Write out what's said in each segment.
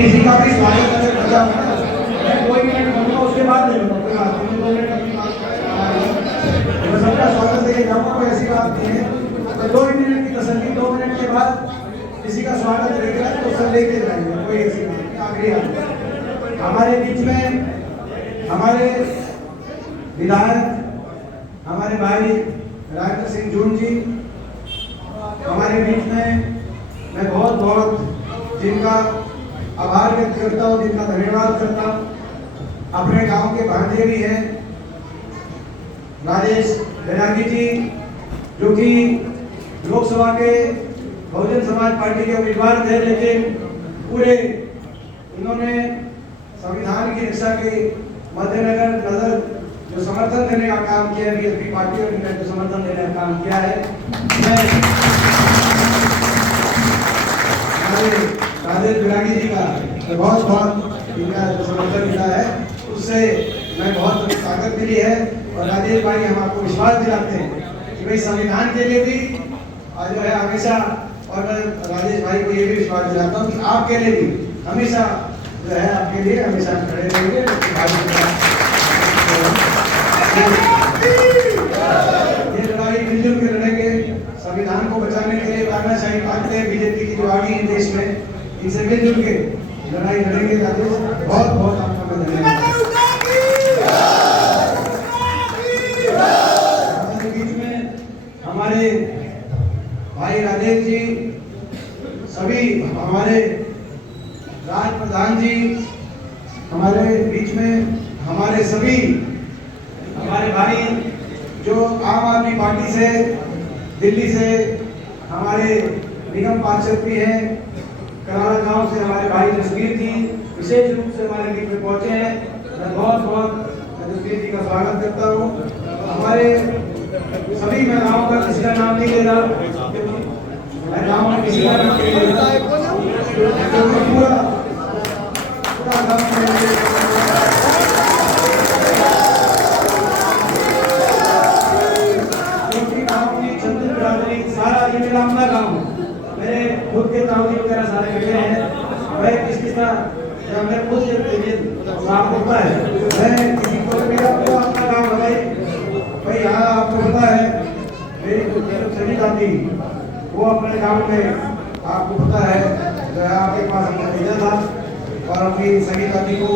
किसी का भी स्वागत अगर बचा मैं कोई मिनट बोलूंगा उसके बाद ले लूंगा कोई बात नहीं, 2 मिनट अपनी बात मैं सबका स्वागत लेके जाऊंगा, कोई ऐसी बात नहीं है। तो 2 मिनट की तसल्ली, 2 मिनट के बाद किसी का स्वागत रहेगा तो सब लेके जाएंगे, कोई ऐसी बात नहीं। आखिरी हमारे बीच में हमारे विधायक हमारे भाई राजेंद्र सिंह जून जी हमारे बीच में, मैं बहुत बहुत जिनका आभार व्यक्त करता हूँ, जिनका धन्यवाद करता हूँ। अपने गांव के भांजे भी हैं राजेश बैरागी जी, जो कि लोकसभा के बहुजन समाज पार्टी के उम्मीदवार थे, लेकिन पूरे इन्होंने संविधान की रक्षा के मद्देनजर जो समर्थन देने का काम किया है, बीएसपी पार्टी और जो समर्थन देने का काम किया है, राजेश बैरागी जी का बहुत बहुत इनका जो समर्थन मिला है उससे मैं बहुत ताकत मिली है। और राजेश भाई हम आपको विश्वास दिलाते हैं कि भाई संविधान के लिए भी जो है हमेशा, और मैं राजेश भाई को ये भी विश्वास दिलाता हूँ कि आपके लिए भी हमेशा जो है आपके लिए हमेशा खड़े रहेंगे। ये लड़ाई मिलजुल के लड़ेंगे, संविधान को बचाने के लिए तानाशाही ताकतें बीजेपी की जो आ गई है देश में, इनसे मिलजुल के लड़ाई लड़ेंगे। राजेश बहुत बहुत आपका मैं धन्यवाद। हमारे बीच में हमारे भाई राजेश जी, सभी हमारे राज प्रधान जी हमारे बीच में, हमारे सभी हमारे भाई जो आम आदमी पार्टी से दिल्ली से हमारे निगम पार्षद भी हैं, करारा गांव से हमारे भाई जसवीर जी विशेष रूप से हमारे बीच में पहुंचे हैं। मैं बहुत बहुत जसवीर जी का स्वागत करता हूं। हमारे सभी, मैं गाँव का किसी का नाम नहीं ले रहा, मैं गाँव में किसी का नाम नहीं ले रहा, पूरा सारा ये मेरा अपना गाँव है, मेरे खुद के ताऊजी वगैरह सारे बैठे हैं। मैं किसी का जब मैं खुद साफ होता है, मैं किसी को मेरा अपना गाँव है भाई यहाँ आपको पता है मेरी सभी दादी वो अपने गाँव में, आपको पता है जो है आपके पास हमने भेजा था और अपनी सभी दादी को,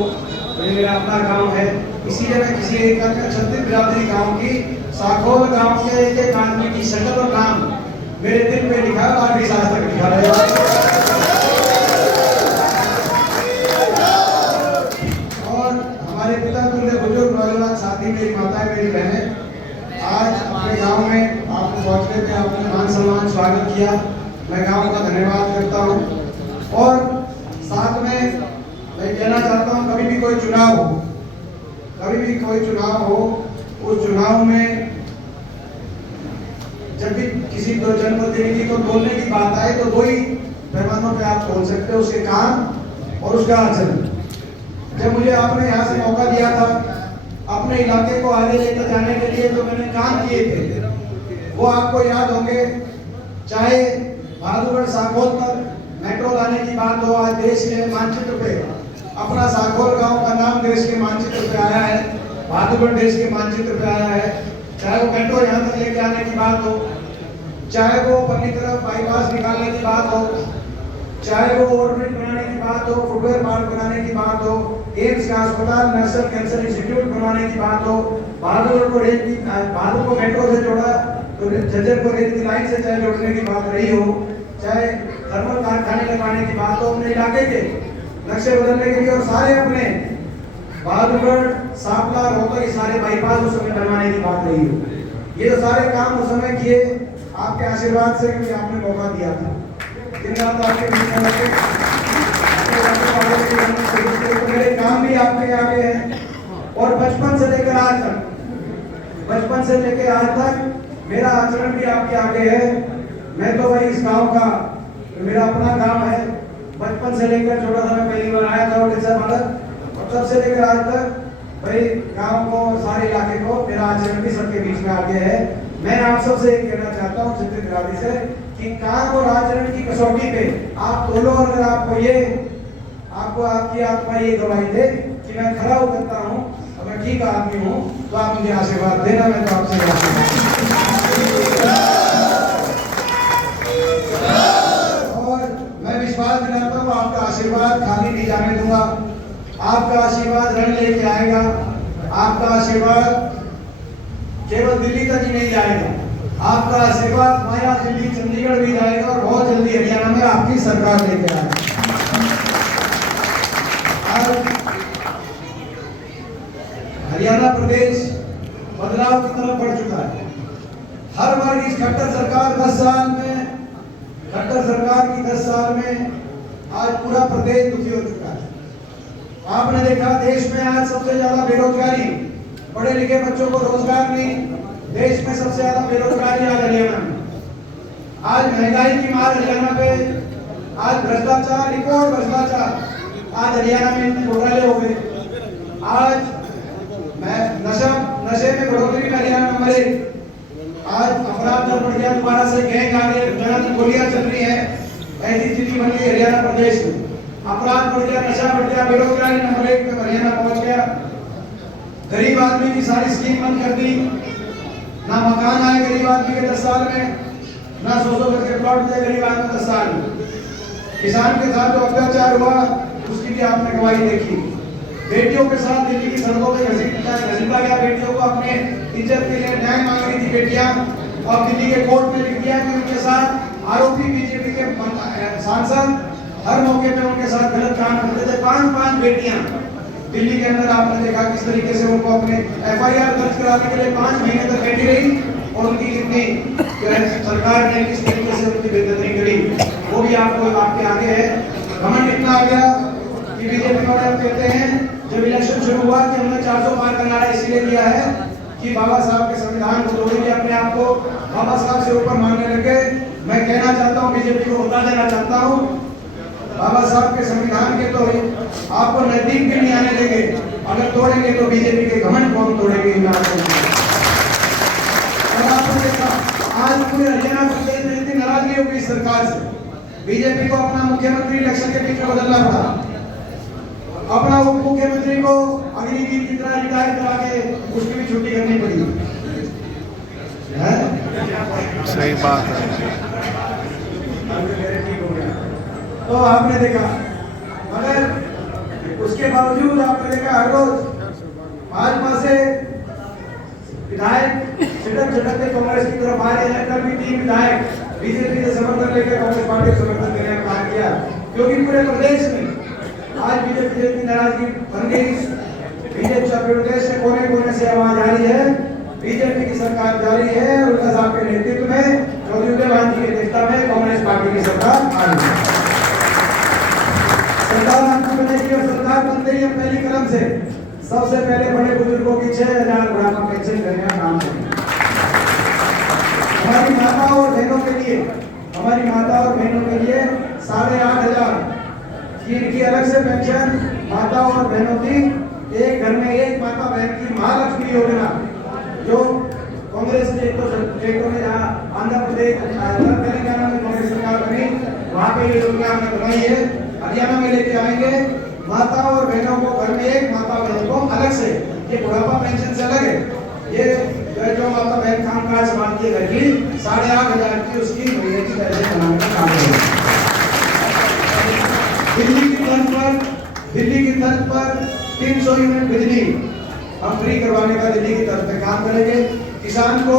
मेरा अपना गाँव है। इसीलिए मैं किसी एक छत्तीस बिरादरी गाँव की साखोल गांव के एक आदमी की शक्ल और नाम मेरे दिल पे लिखा है, आखिरी सांस तक लिखा रहेगा। और हमारे पिता तुल्य बुजुर्ग नौजवान साथी, मेरी माताएं, मेरी बहनें, आज अपने गांव में आपको पहुंचने पे आपने मान सम्मान स्वागत किया, मैं गांव का धन्यवाद करता हूं। और साथ में मैं कहना चाहता हूं, कभी भी कोई चुनाव हो, कभी भी कोई चुनाव हो, उस चुनाव में जब भी किसी दो जनप्रतिनिधि को तोलने की बात आए तो 2 ही पैमानों पे आप तोल सकते हो, उसके काम और उसका आचरण। जब मुझे आपने यहाँ से मौका दिया था अपने इलाके को आगे लेकर जाने के लिए, जो मैंने काम किए थे वो आपको याद होंगे। चाहे बहादुरगढ़ साखोल तक मेट्रो लाने की बात हो, आज देश के मानचित्र पे अपना साखोल गांव का नाम देश के मानचित्र पे आया है, बहादुरगढ़ देश के मानचित्र पे आया है। चाहे वो मेट्रो यहाँ तक लेके आने की बात हो, चाहे वो पल्ली तरफ बाईपास निकालने की बात हो, चाहे वो ओवरब्रिज बनाने की बात हो, फुटवेयर पार्क बनाने की बात हो, एम्स का अस्पताल, नेशनल कैंसर इंस्टीट्यूट बनाने की बात हो, बहादुरगढ़ को मेट्रो से जोड़ा तो झज्जर को रेल की लाइन से चाहे जोड़ने की बात रही हो, चाहे थर्मल कारखाने लगाने की बात हो, अपने इलाके के नक्शे बदलने के लिए और सारे अपने बहादुरगढ़, सापला, रोहतक सारे बाईपास उस समय बनवाने की बात रही हो। ये तो सारे काम उस समय किए आपके आशीर्वाद से, क्योंकि आपने मौका दिया था। दिन रात आपके मेरे काम भी आपके आगे हैं। और बचपन से लेकर आज तक मेरा आचरण भी आपके आगे है। मैं तो भाई इस गांव का, मेरा अपना गांव है, बचपन से लेकर छोटा था, मैं पहली बार आया था उड़ीसा भारत, और तब से लेकर आज तक भाई गांव को, सारे इलाके को, मेरा आचरण भी सबके बीच में आगे है। मैं आप सबसे एक कहना चाहता हूँ छत्तीस बिरादरी से कि काम और आचरण की कसौटी पे आप तोलो, और अगर आपको ये आपको आपकी आत्मा ये गवाही दे कि मैं खरा उतरता हूँ और मैं ठीक आदमी हूँ, तो आप मुझे आशीर्वाद देना, मैं तो आपसे और मैं विश्वास दिलाता हूँ आपका आशीर्वाद खाली नहीं जाने दूंगा। आपका आशीर्वाद रण लेके आएगा। आपका आशीर्वाद केवल दिल्ली तक ही नहीं जाएगा, आपका आशीर्वाद माया दिल्ली चंडीगढ़ भी जाएगा और बहुत जल्दी हरियाणा में आपकी सरकार लेके आएगी। हरियाणा प्रदेश बदलाव की तरफ बढ़ चुका है। हर वर्ग इस खट्टर सरकार 10 साल में, खट्टर सरकार की 10 साल में आज पूरा प्रदेश दुखी हो चुका है। आपने देखा देश में आज सबसे ज्यादा बेरोजगारी, पढ़े लिखे बच्चों को रोजगार नहीं, देश में सबसे ज्यादा बेरोजगारी आज हरियाणा में। आज महंगाई की मार हरियाणा पे, आज भ्रष्टाचार, रिकॉर्ड भ्रष्टाचार, आज हरियाणा में इतने घोटाले हो गए। आज नशे में बढ़ोतरी में हरियाणा नंबर 1। आज अपराध दर बढ़ गया, दोबारा से गैंग आ गए, गोलियां चल रही है, ऐसी स्थिति बन गई हरियाणा प्रदेश में। अपराध बढ़ गया, नशा बढ़ गया, बेरोजगारी नंबर 1 पे हरियाणा पहुंच गया। गरीब आदमी की सारी स्कीम बंद कर दी, ना मकान आए गरीब आदमी के 10 साल में, ना 100 गज के प्लॉट दिए गरीब आदमी 10 साल में। किसान के साथ जो अत्याचार हुआ उसकी भी आपने गवाही देखी। बेटियों के साथ दिल्ली की सड़कों पे घसीटा गया, बेटियों को अपने इज्जत के लिए न्याय मांग रही थी बेटियां, और दिल्ली के कोर्ट में लिख दिया कि उनके साथ आरोपी बीजेपी के सांसद हर मौके पे उनके साथ गलत काम करते थे। 5 बेटियां दिल्ली के अंदर आपने देखा किस तरीके से उनको अपने FIR दर्ज कराने के लिए 5 महीने तक बैठी रही, और उनकी कितनी सरकार ने किस तरीके से उनकी बेइज्जती करी, वो भी आपको आपके आगे है। घमंड इतना आ गया कि बीजेपी वाले कहते हैं जब इलेक्शन शुरू हुआ कि हमने 400 पार का नारा इसलिए दिया है कि बाबा साहब के संविधान को तोड़ेंगे, अपने आप को बाबा साहब से ऊपर मानने लगे। मैं कहना चाहता हूँ, बीजेपी को बता देना चाहता हूँ, बाबा साहब के संविधान के तो आपको नजदीक भी नहीं आने देंगे। अगर तोड़ेंगे तो बीजेपी के घमंड को हम तोड़ेंगे। और आपने देखा आज पूरे हरियाणा प्रदेश में इतनी नाराजगी होगी इस सरकार से, बीजेपी को अपना मुख्यमंत्री इलेक्शन के बीच में बदलना पड़ा, अपना उप मुख्यमंत्री को अग्निवीर की तरह रिटायर करा के उसकी भी छुट्टी करनी पड़ी है। सही बात है। तो आपने देखा, मगर उसके बावजूद आपने देखा हर रोज भाजपा से विधायक झटक के कांग्रेस की तरफ आ रहे हैं। कल भी 3 विधायक बीजेपी से समर्थन लेकर कांग्रेस पार्टी को समर्थन देने का काम किया, क्योंकि पूरे प्रदेश में आज बीजेपी की नाराजगी बन गई। बीजेपी प्रदेश के कोने कोने से आवाज आ रही है, बीजेपी की सरकार जारी है, और उनका साहब के नेतृत्व में चौधरी उदयभान जी के नेतृत्व में कांग्रेस पार्टी की सरकार आ रही है। सरकार आपको बनेगी, और सरकार बनते ही पहली कदम से सबसे पहले बड़े बुजुर्गों की 6000 बुढ़ापा पेंशन देने का काम करेंगे। हमारी माता और बहनों के लिए, हमारी माता और बहनों के लिए 8500 की अलग से पेंशन माता और बहनों की, एक घर में एक माता बहन की महालक्ष्मी योजना, जो कांग्रेस के तो स्टेटों में, जहाँ आंध्र प्रदेश तेलंगाना में कांग्रेस सरकार बनी, वहाँ पे ये योजना हमने बनाई है। हरियाणा में लेके आएंगे, माता और बहनों को घर में एक माता बहन को अलग से, ये बुढ़ापा पेंशन से अलग है, ये जो माता बहन काम काज संभालती है घर की, 8500 की उसकी महीने की पेंशन बनाने का काम करेंगे। दिल्ली की तर्ज पर 300 यूनिट बिजली हम फ्री करवाने का दिल्ली की तरफ से काम करेंगे। किसान को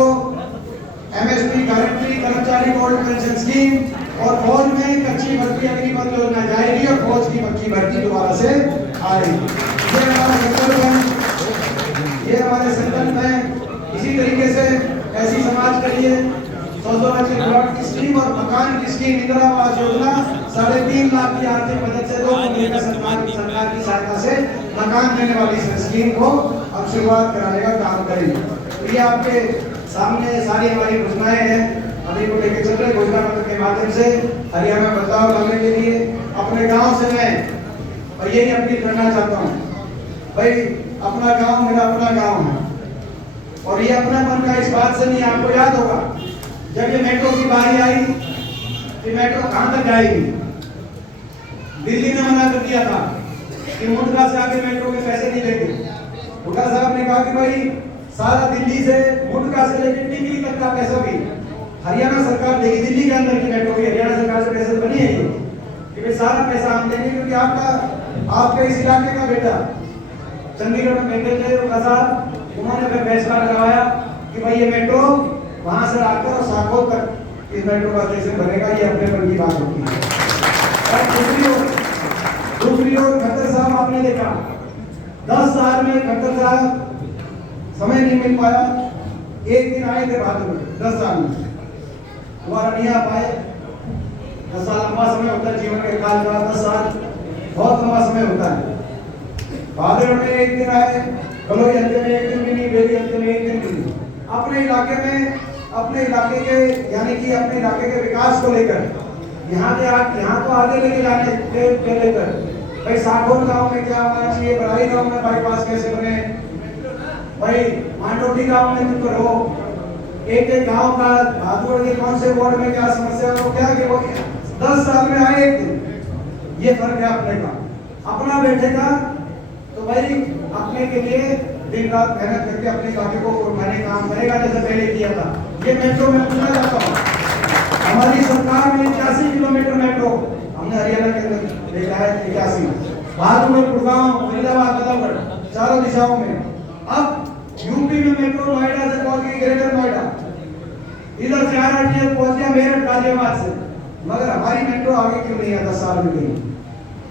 MSP गारंटी, कर्मचारी गोल्ड पेंशन स्कीम, और फौज में कच्ची भर्ती अग्निपथ योजना जाएगी, और फौज की पक्की भर्ती दोबारा से आएगी। ये हमारा संकल्प है, ये हमारे संकल्प है। इसी तरीके से ऐसी समाज के लिए 100 बच्चे प्लॉट की स्कीम और मकान की स्कीम, इंदिरा आवास योजना 3.5 लाख की आर्थिक मदद से 2 महीने का सरकार की सहायता से मकान देने वाली सरकार को अब शुरुआत कराने का काम करेंगे। तो ये आपके सामने सारी हमारी घोषणाएं हैं, अभी को लेकर चल रहे घोषणा पत्र के माध्यम से हरियाणा में बदलाव लाने के लिए। अपने गांव से मैं और यही अपील करना चाहता हूँ, भाई अपना गांव मेरा अपना गांव है, और ये अपनापन का इस बात से नहीं, आपको याद होगा जब ये मेट्रो की बारी आई कि मेट्रो कहां तक जाएगी, दिल्ली ने मना कर दिया था कि मुंडका से आगे मेट्रो के पैसे नहीं देंगे। हुड्डा साहब ने कहा कि भाई सारा दिल्ली से मुंडका से लेकर टिकरी तक का पैसा भी हरियाणा सरकार देगी। दिल्ली के अंदर की मेट्रो की हरियाणा सरकार से पैसे बनी है ये कि भाई सारा पैसा हम देंगे, क्योंकि आपका इस इलाके का बेटा चंडीगढ़ में बैठे थे हुड्डा साहब, उन्होंने फिर फैसला लगाया कि भाई ये मेट्रो वहां से आकर और साकोल तक इस मेट्रो का स्टेशन बनेगा। ये अपने मन की बात होती है। और दूसरी ओर खट्टर साहब आपने देखा 10 साल में खट्टर साहब समय नहीं मिल पाया। एक दिन आए थे भादुर में 10 साल में, दोबारा नहीं आ पाए। 10 साल लंबा समय होता है जीवन के काल का, 10 साल बहुत लंबा समय होता है। भादुर में एक दिन आए, गलोई अंत में एक दिन भी नहीं, बेरी अंत में एक दिन भी नहीं। अपने इलाके के यानी कि अपने इलाके के विकास को लेकर यहाँ तो आगे लेके जाने के लेकर भाई सागौन गांव में क्या होना चाहिए, बराई गांव में बाईपास कैसे बने, भाई मांडोटी गांव में तुम करो, एक गांव का भादुड़ के कौन से वार्ड में क्या समस्या हो, क्या कि वो 10 साल में आए एक दिन। ये फर्क है अपने का। अपना बैठेगा तो भाई अपने के लिए दिन रात मेहनत करके अपने इलाके को उठाने काम करेगा, जैसे पहले किया था। ये मेट्रो में पूछना चाहता हूँ, हमारी सरकार में 81 किलोमीटर मेट्रो हमने हरियाणा के अंदर देखा है। 81 भादुड़, गुड़गांव, फरीदाबाद, प्रतापगढ़ चारों दिशाओं में। अब यूपी में मेट्रो नोएडा से पहुंच गई, ग्रेटर नोएडा, इधर से आरटीएस पहुंच गया मेरठ गाजियाबाद से। मगर हमारी मेट्रो आगे क्यों नहीं है 10 साल में गई?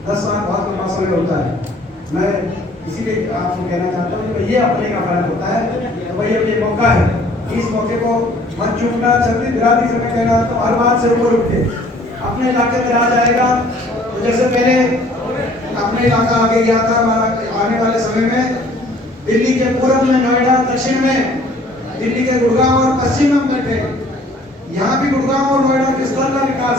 10 साल बहुत लंबा समय होता है। मैं इसीलिए आपको कहना चाहता हूँ कि ये अपने का फर्क होता है। तो भाई अब ये मौका है, इस मौके को मत चूकना। छत्तीस बिरादरी से मैं कहना तो हर बात से ऊपर उठ के अपने इलाके में आ जाएगा। तो जैसे पहले अपने इलाका आगे गया था, आने वाले समय में दिल्ली के पूर्व में नोएडा, दक्षिण में दिल्ली के गुड़गांव और पश्चिम में बैठे, यहाँ भी गुड़गांव और नोएडा के स्तर का विकास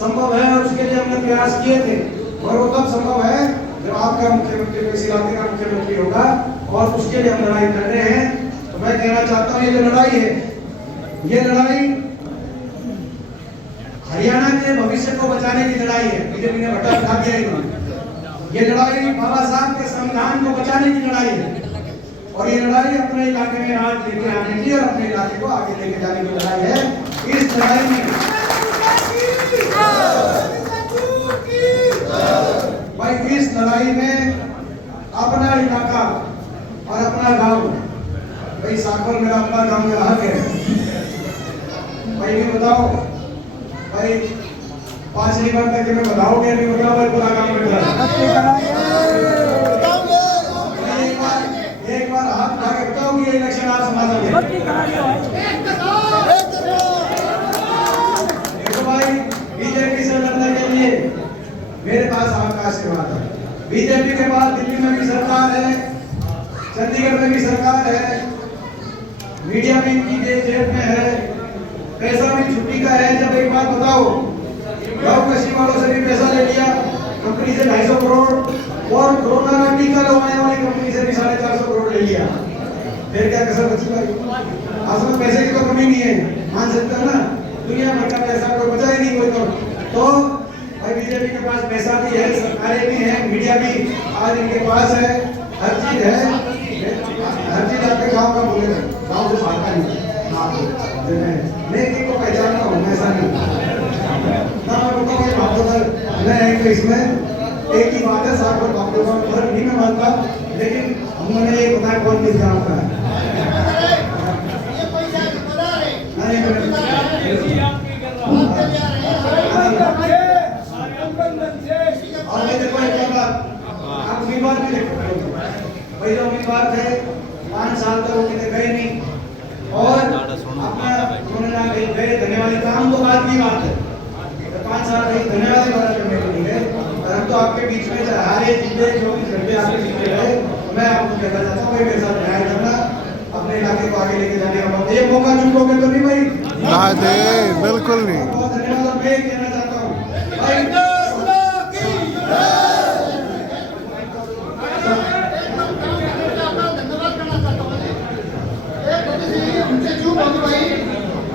संभव है और उसके लिए हमने प्रयास किए थे। और वो तब संभव है जब आपका मुख्यमंत्री इस इलाके का मुख्यमंत्री होगा, और उसके लिए हम लड़ाई कर रहे हैं। तो मैं कहना चाहता हूँ ये जो लड़ाई है, ये लड़ाई हरियाणा के भविष्य को बचाने की लड़ाई है। बीजेपी ने भट्टा उठा दिया इन्होंने। ये लड़ाई बाबा साहब के संविधान को बचाने की लड़ाई है, और ये लड़ाई अपने इलाके में आज लेके आने की और अपने इलाके को आगे लेके जाने की लड़ाई है। इस लड़ाई में भाई, इस लड़ाई में अपना इलाका और अपना गांव, भाई साकोल मेरा अपना गांव मेरा हक है। भाई भी बताओ, भाई 5 बार तक मैं बताओगे नहीं बताओ, भाई पूरा गांव में एक बार हाथ उठा के बताओ कि ये इलेक्शन आप संभालोगे। देखो भाई, बीजेपी से लड़ने के लिए मेरे पास आपका आशीर्वाद है। बीजेपी के पास दिल्ली में भी सरकार है, चंडीगढ़ में भी सरकार है, मीडिया भी इनकी जेब में है, पैसा भी छुट्टी का है। जब एक बात बताओ, गाँव कृषि वालों से भी पैसा ले लिया, कंपनी से 250 करोड़, और कोरोना का टीका लगवाने वाली कंपनी से भी 450 करोड़ ले लिया। फिर क्या कसर बची भाई? असल पैसे की तो कमी नहीं है, मान सकते हैं ना, दुनिया भर का पैसा कोई बचा ही नहीं कोई। तो भाई बीजेपी के पास पैसा भी है, सरकारें भी हैं, मीडिया भी आज इनके पास है, हर चीज है, हर चीज आपके गाँव का बोलेगा, गाँव से भागता नहीं। मैं एक को पहचानता हूँ, ऐसा नहीं ना। मैं बताऊँ ये बातों पर मैं एक इसमें एक ही बात है, साथ में बातों का फर्क नहीं मैं मानता, लेकिन हमने ये बताया कौन किस गाँव का है। और मैं देखो एक बात, आप उम्मीदवार भी देखो, पहले उम्मीदवार थे 5 साल तक वो कितने गए नहीं, और अपना उन्होंने गए धन्यवाद काम तो बात की बात है, 5 साल कहीं धन्यवाद बात करने को नहीं है। और हम तो आपके बीच में हारे जीते 24 घंटे आपके बीच में रहे। मैं आपको कहना चाहता हूँ मेरे साथ न्याय करना, अपने इलाके को आगे लेके जाने का मौका, ये मौका चूकोगे तो नहीं भाई? बिल्कुल नहीं। बहुत धन्यवाद। मैं कहना चाहता हूँ भाई